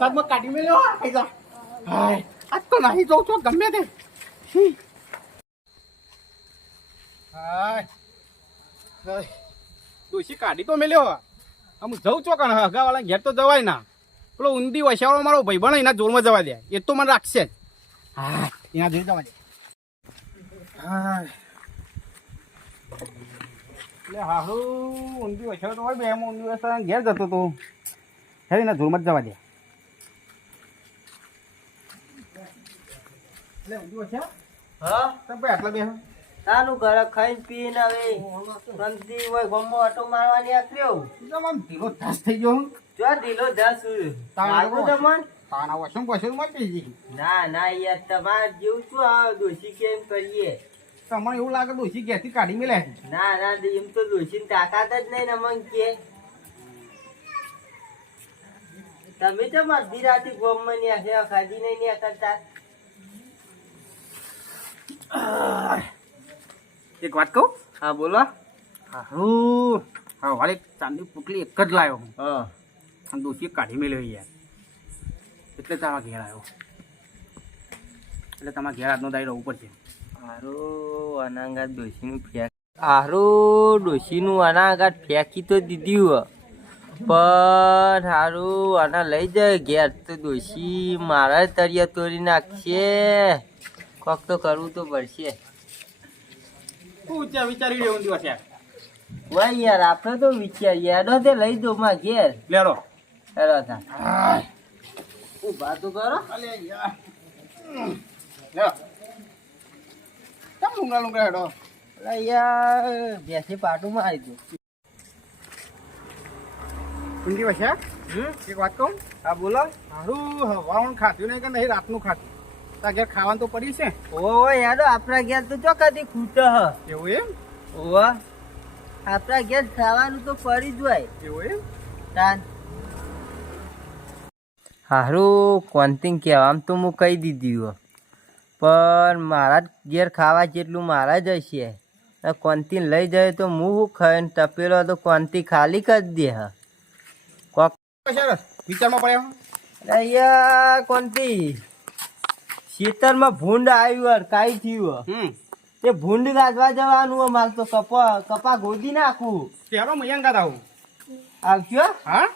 વરસાદમાં કાઢી મેલ્યો ખાઈ જા. હાય આજ તો નહીં જોઉં છો ગમે તે. હાય ડોશી કાઢી તો મેલ્યો. આમ જઉં છો કણ હગાવાળા ઘેર તો જવાય ના. પેલો ઊંધી વસાવાળો મારો ભાઈ બને એના જોરમાં જવા દે એ તો મને રાખશે જ. હા એના જોઈ જવા દે. હા એટલે હારું ઊંધી વસાવો તો હોય બે એમ ઊંધી વસાવા ઘેર જતો તો હે એના જોરમાં જ જવા દે. એટલે ઊંધી વસાવ હા તમે આટલા બે તાનું ઘર ખાઈને પીને હવે ગમતી હોય ગમો આટો મારવાની આખર્યો આમ ઢીલો ધાસ થઈ ગયો હું. જો ઢીલો જાસ લાગુ તમન તાણા વસમ વસમ માં પી ના ના યાર તમાર જેવું છું આ દોશી કેમ કરીએ તમને એવું લાગે ડોશી ઘેરથી કાઢી મેલે. ના ના એમ તો દોશી તાકાત જ નહીં ને મન કે તમે તો અડધી રાતે ગોમમાં ન્યા ખાધી નહીં ન્યા કરતા એક વાત કહું. હા બોલો હારું હા વાલે ચાંદી પુટલી એક જ લાવ્યો હું. હા અને ડોશી કાઢી મેલ્યો યાર એટલે તમારા ઘેર આવ્યો. એટલે તમારા ઘેર આજનો દાઈ રહેવું પડશે. હારું અનાંગાત ડોશીનું ફેંક હારું ડોશીનું અનાંગાત ફેંકી તો દીધું પણ હારું આના લઈ જાય ઘેર તો ડોશી મારા તળિયા તોડી નાખશે. કોક તો કરવું તો પડશે. શું વિચારી રહ્યો દિવસ યાર. વાહ યાર આપણે તો વિચારીએ એનો તે લઈ દો માં ઘેર લેરો હેરો તા ઉભા તો કરો અલે યાર લે કેમ લુંગડા લુંગડા હેડો. અરે યાર બેસી પાટું મારી દો ઊંધી વસ્યા એક વાત કહું. હા બોલો હારું હવાવાનું ખાધું નહીં કે નહીં રાતનું ખાધું તાર ઘેર ખાવાનું તો પડી છે. ઓ યાર આપણા ઘેર તો ચોકાથી ખૂટ હ એવું એમ ઓવા આપણા ઘેર ખાવાનું તો પડી જ હોય એવું એમ તાન હારું કોન્તિંગ કહેવામ તો હું કહી દીધી હો પણ મારા ઘેર ખાવા જેટલું મારા જ હશે કોન્તી લઈ જાય તો હું ખાઈને ટપેલો તો કોન્તી ખાલી કરી દે હા કોક વિચારમાં પડ્યા. અહીંયા કોન્તી ખેતરમાં ભૂંડ આવ્યું કાઈ થયું એ ભૂંડ ગાજવા જવાનું મારે તો કપા ગોદી નાખું તેરો મયંગા આવું આવશો હા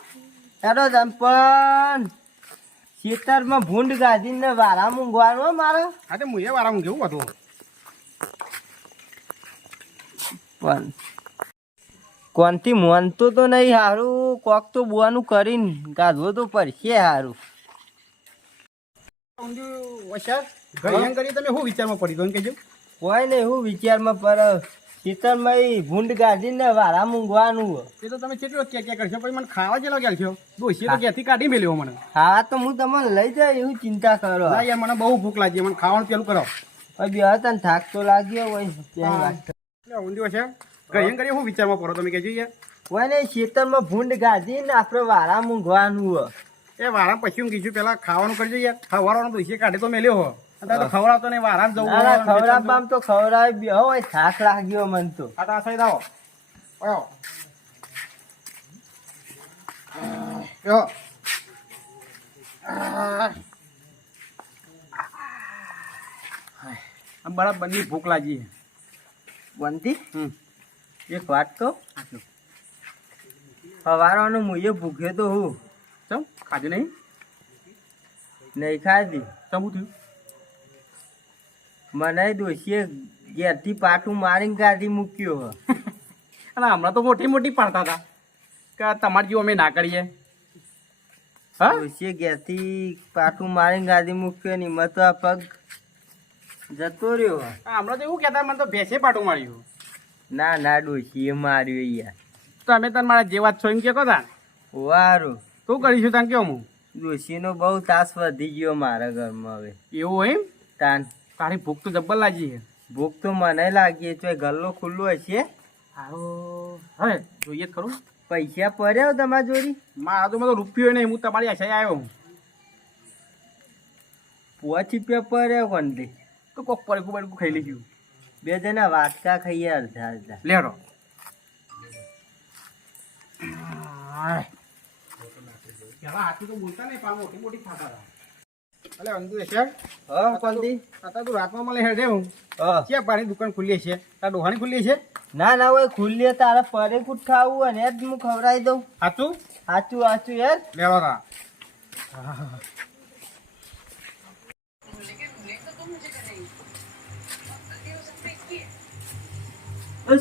ચાલો તમ પણ ખેતરમાં ભૂંડ ગાજીને વારા મૂંઘવાનું મારે હા તે મુએ વારામાં કેવું હતું પણ કોનથી મોનતો તો નહીં હારું કોક તો બોવાનું કરીને ગાધવો તો પડશે હારું કરી તમે શું વિચારમાં પડી ગયો કેજો. કોઈ નહીં હું વિચારમાં પર ખેતરમાં ભૂંડ ગાજીને વારા મૂંઘવાનું એ તો તમે કેટલો ક્યાં કરશો પછી મને ખાવા જેલો ગયા છો ડોશી તો ક્યાંથી કાઢી મેલ્યો મને. હા તો હું તમને લઈ જાય એવું ચિંતા કરો ના યાર મને બહુ ભૂખ લાગી મને ખાવાનું પેલું કરો. બે તને થાક તો લાગ્યો હોય ઊંધી છે ઘરે કરી શું વિચારમાં પડો તમે કહેજો યાર. કોઈ નહીં ખેતરમાં ભૂંડ ગાજીને આપણે વારા મૂંઘવાનું એ વારા પછી હું કીધું પેલા ખાવાનું કરજો યાર. ખવડાવવાનો ડોશી કાઢે તો મેલ્યો હો તો ખવડાવતો નહીં વારા જવું ખવડાવવામાં તો ખવડાવી બે હોય થાક લાગ્યો મને તો આ તો આ સાઈડ આવો બરાબરની ભૂખ લાગી બનતી એક વાત કહું સવારનો મુએ ભૂખ્યો તો હું ચમ ખાધું નહીં ખાધી ચમ થયું મને દોશીએ ઘેરથી પાટું મારીને કાઢી મૂક્યો હ અને હમણાં તો મોટી મોટી પાડતા હતા કે તમારે જેવું અમે ના કરીએ. હા દોશીએ ઘેરથી પાટું મારીને કાઢી મૂક્યો ને એમાં તો આ પગ જતો રહ્યો હમણાં તો એવું કહેતા મને તો ભેંસે પાટું માર્યું. ના ના ડોશીએ માર્યો યાર તમે તને મારા જેવા જ છો એમ કે તા વારું શું કરીશું તને કેવું હું ડોશીનો બહુ તાસ વધી ગયો મારા ઘરમાં હવે એવું એમ તાન તારી ભૂખ તો જબ્બર લાગી છે. ભૂખ તો મને લાગી છે ગલ્લો ખુલ્લો હશે સારું હવે જોઈએ જ ખરું પૈસા પડ્યા તમારી જોડી મારા તો બધો રૂપિયો નહીં હું તમારી આશા આવ્યો હું 5 રૂપિયા પડ્યા કોણ તો કોક પડકું બડકું ખાઈ લીધું બે જણા વાટકા ખાઈએ અડધા અડધા લેરો પેલા હાથી તો બોલતા નહીં પણ મોટી મોટી ખાતા હતા. અલે અંદુ છે હા કોલતી અત્યારે તું રાતમાં મળે હેડે હું હા ક્યાં પાણી દુકાન ખુલ્લી છે તાર ડોહાની ખુલ્લી છે ના ના હોય ખુલ્લી તારે પરે કુટ ખાવું અને જ હું ખવડાવી દઉં સાચું સાચું સાચું યાર લેવા તા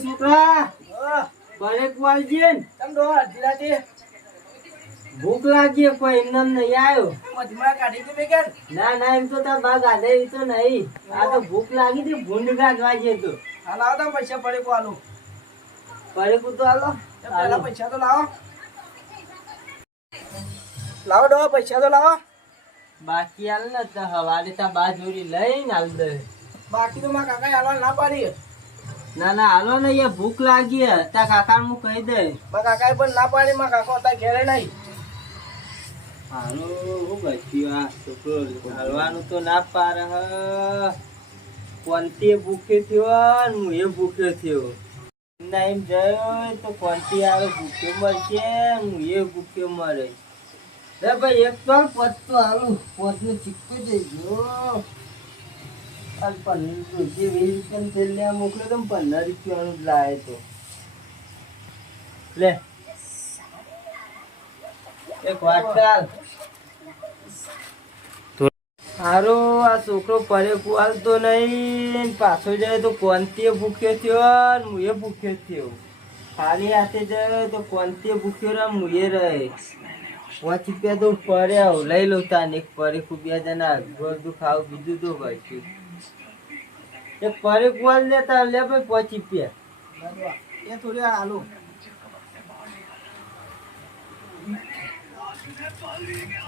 છોકરા પરે કુવાલજી ને તમ ડોહા ધીરાથી ભૂખ લાગી કોઈ એમને નહીં આવ્યો મધમાં કાઢી દે બેગર ના ના એમ તો તાર બા ગાધે એવી તો નહીં આ તો ભૂખ લાગી હતી ભૂંડ ગાધવા છે તો હા લાવો તમે પૈસા પડે કો આલો પરે કુ તો હાલો પેલા પૈસા તો લાવો લાવો ડોહા પૈસા તો લાવો બાકી હાલ ને તો હવારે તા બા જોડી લઈને હાલ દે બાકી તો મારા કાકા હાલવા ના પાડી ના ના હાલો ને યાર ભૂખ લાગી હે તા કાકા હું કહી દે મારા કાકાએ પણ ના પાડી મારા કાકો અત્યારે ઘેરે નહીં હાલો હું બચ્યું આ છોકરો હાલવાનું તો ના પાડે હ કોનતી ભૂખે થયો ને હું એ ભૂખે થયો ના એમ જયો તો કોનતી આવે ભૂખે મળશે હું એ ભૂખે મળે રે ભાઈ એક તો પોત તો હાલું પોતનું ચીકતું જઈજો જે 20 રૂપિયાનું તેલ લેવા મોકલ્યો તો 15 રૂપિયાનું જ લાવે તો લે એક વાત ચાલ હારો આ છોકરો પરે કુવાલતો નહીં પાછો જાય તો કોનતી ભૂખ્યો થયો ને હું એ ભૂખ્યો થયો ખાલી હાથે જાય તો કોનતી ભૂખ્યો રહે હું એ રહે 5 રૂપિયા તો પરે આવું લઈ લઉં તાને એક પરે ખૂબ્યા જણા બધું ખાવું બીજું તો બચ્યું એક પરે કુવાલ લેતા લે ભાઈ 5 રૂપિયા એ થોડી વાર આલો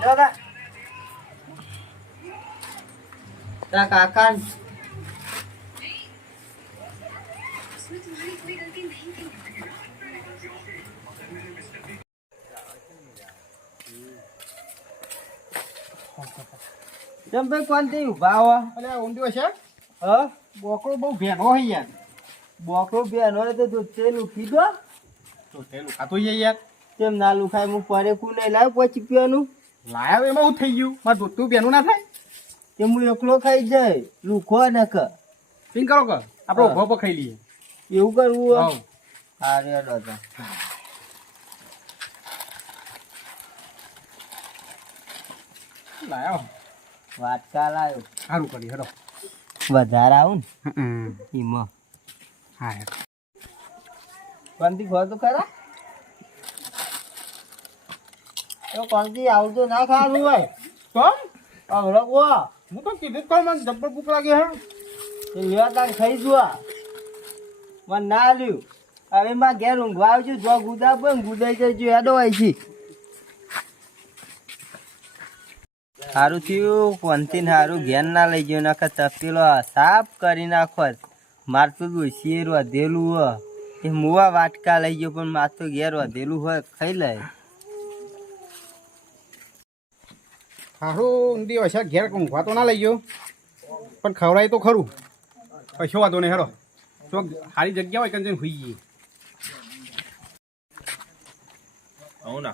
દાદા તા કાકા જમ ભાઈ કોનથી ઉભા હો અલે ઊંધિયો છે હા બોકડો બહુ ભેનો હોય યાર બોકરો બેનો તો દૂધ લૂકી દો તો તેલું ખાતું છે યાર કેમ ના લુખાય હું પરે કુ નહીં લાવ 5 રૂપિયાનું લાયા એમાં હું થઈ ગયું મારે દૂધ ભેનું ના થાય તે હું એકલો ખાઈ જાય લુખો ન ક પિંક કરો કે આપણે ઉભો ઉભો ખાઈ લઈએ એવું કરવું હવ હા રે દાદા લાયો વાટકા લાવ્યો સારું કરી હેડો વધારે આવું હમ ને એમાં હા હેડો કોનથી ખો તો ખરા તો કોનથી આવતો ના ખાવાનું હોય તો અઘરો કો હું તો કીધું જ કહું મને જબ્બર ભૂખ લાગે હે એ લેવા તાર ખાઈ જુઆ મને ના લ્યું હવે માં ઘેર ઊંઘવા આવજો જો ગુદા પણ ગુદાઈ જજો હેડો હોય છે સારું થયું કોનથી સારું ઘેર ના લઈ ગયો નાખા તપેલો સાફ કરી નાખો માર તો ડોશીએ વધેલું હોય એ મુવા વાટકા લઈ ગયો પણ માર તો ઘેર વધેલું હોય ખાઈ લે સારું ઊંધી હશે ઘેર ઊંઘવા તો ના લઈ ગયો પણ ખવડાય તો ખરું કશો વાંધો નહીં હેડો તો સારી જગ્યા હોય કંઈ જઈને સુઈ જઈએ అవునా